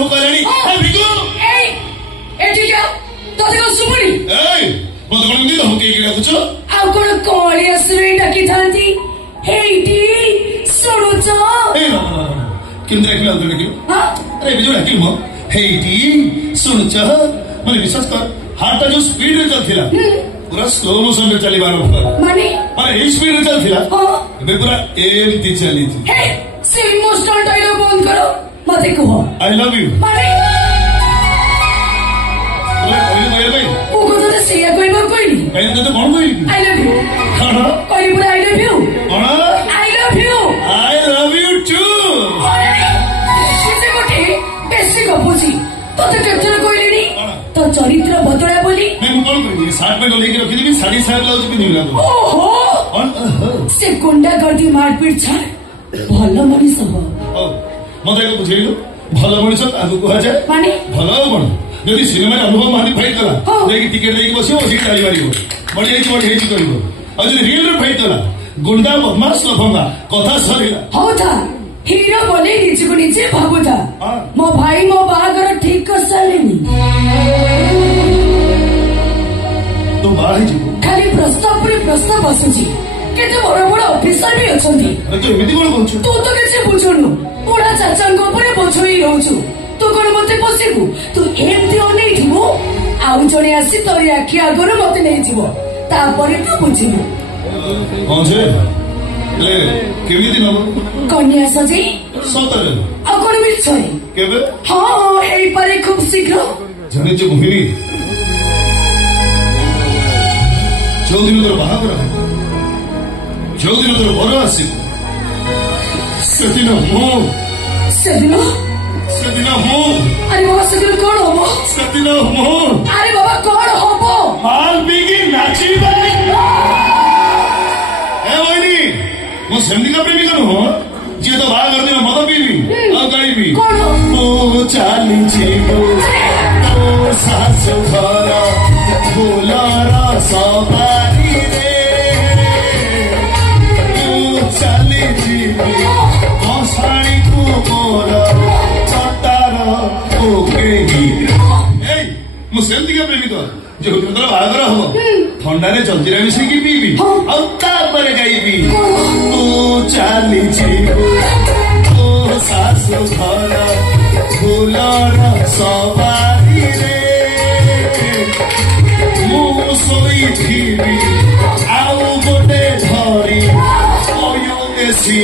ଭୋକ ହେଲାଣି ଭିଗୁ ଏଠି ଯାଅ ତତେ କଣ ଶୁଭୁନି ମତେ କଣ ଏମିତି ଧମକେଇକି ଡାକୁଛ ଆଉ କଣ କଳି ଆସିବେ ଡାକିଥାନ୍ତି ହେଇଟି ଶୁଣୁଛ କେମିତି ଡାକିଲ ଆଉ ଡାକିଲ ଆରେ ଏବେ ଯୋଉ ଡାକିଲ ମ ହେଇଟି ଶୁଣୁଛ ମାନେ ବିଶ୍ୱାସ କର ହାର୍ଟଟା ଯୋଉ ସ୍ପିଡ ରେ ଚାଲିଥିଲା पूरा स्लो मोशन में चली बार माने यही स्पीड में चलती ଏବେ ପୁରା ଏମିତି ଚାଲିଛି ସେ ଇମୋଶନାଲ ଡାୟଲଗ ବନ୍ଦ କର ମତେ କୁହ ଆଇ ଲଭ୍ ୟୁ ମାନେ ମୁଁ କଣ ସେଇଆ କହିବାକୁ କହିଲି କାଇଁ ତତେ କଣ କହିଲି ଆଇ ଲଭ୍ ୟୁ କଣ କହିଲି ପୁରା ଆଇ ଲଭ୍ ୟୁ କଣ ଆଇ ଲଭ୍ ୟୁ ଟୁ ସେ ଗୋଟେ ବେଶୀ ଗପୁଛି ତତେ କେତେଥର କହିଲିଣି तो चरित्र बदला बोली मैं कौन करी साथ में लेके रखी थी साड़ी साथ ब्लाउज भी नहीं लगा ओहो से गुंडा गर्दी मारपीट छाड़ भलो मनीष हो मते को बुझेइलो भलो मनीष आगु को जाए माने भलो कोन जदी सिनेमा रे अनुभव मानी फाइट कला लेके टिकट लेके बसियो ओसी गाड़ी मारियो बड़ी हेची करिवो आ जदी रियल रे फाइट कला गुंडा बदमाश लफंगा कथा सरीला हो था हीरो बोले निज को नीचे भाबुता मो भाई मो बाहागर ठीक कर सालेनी तो बाहर जीवो खाली प्रस्ताव पर प्रस्ताव बसुची केते बड़ बड़ ऑफिसर भी अछंती तो एमिति कोन कहछु तू तो केसे बुझुनु बड़ा चाचांको परे बोझई रहउछु तू कोन मते पसिबु तू एमती ओनेई थिबु आउ जणे आसी तोरी आखि आगरो मते नै जीवो तापरे तू बुझिबु कोन छे ले केमिति नब कन्या सजे सतरे आ कोन मिछई केबे हां एई पारे खूब शीघ्र जने जे मोहिनी जो दिन तोर बाहागर जो दिन तोर बर आसी सेदिन मो सेदिन मो अरे बाबा सेदिन कोन होबो सेदिन मो अरे बाबा कोन होबो हाल बिगी नाची बाई ए मोहिनी मो सेमनी का प्रेमी कनु हो जे तो बाहागर दिन मद पीबी आ गाइबी कोन ओ चाली जीवो ओ सास घर फुलरा सवारी रे ओ चाली जीवो मसाणी को मोर चटार ओकेही ए मो सेमनी का प्रेमी तो जो तोर बाहागर हो ठंडा रे जलजीरा मिसे की पीबी आ तापर गाइबी ओ चाली जीवो ओ सास घर फुलरा सवारी रे मु सोईथिबी आउ गोटे धरी ओयो एसी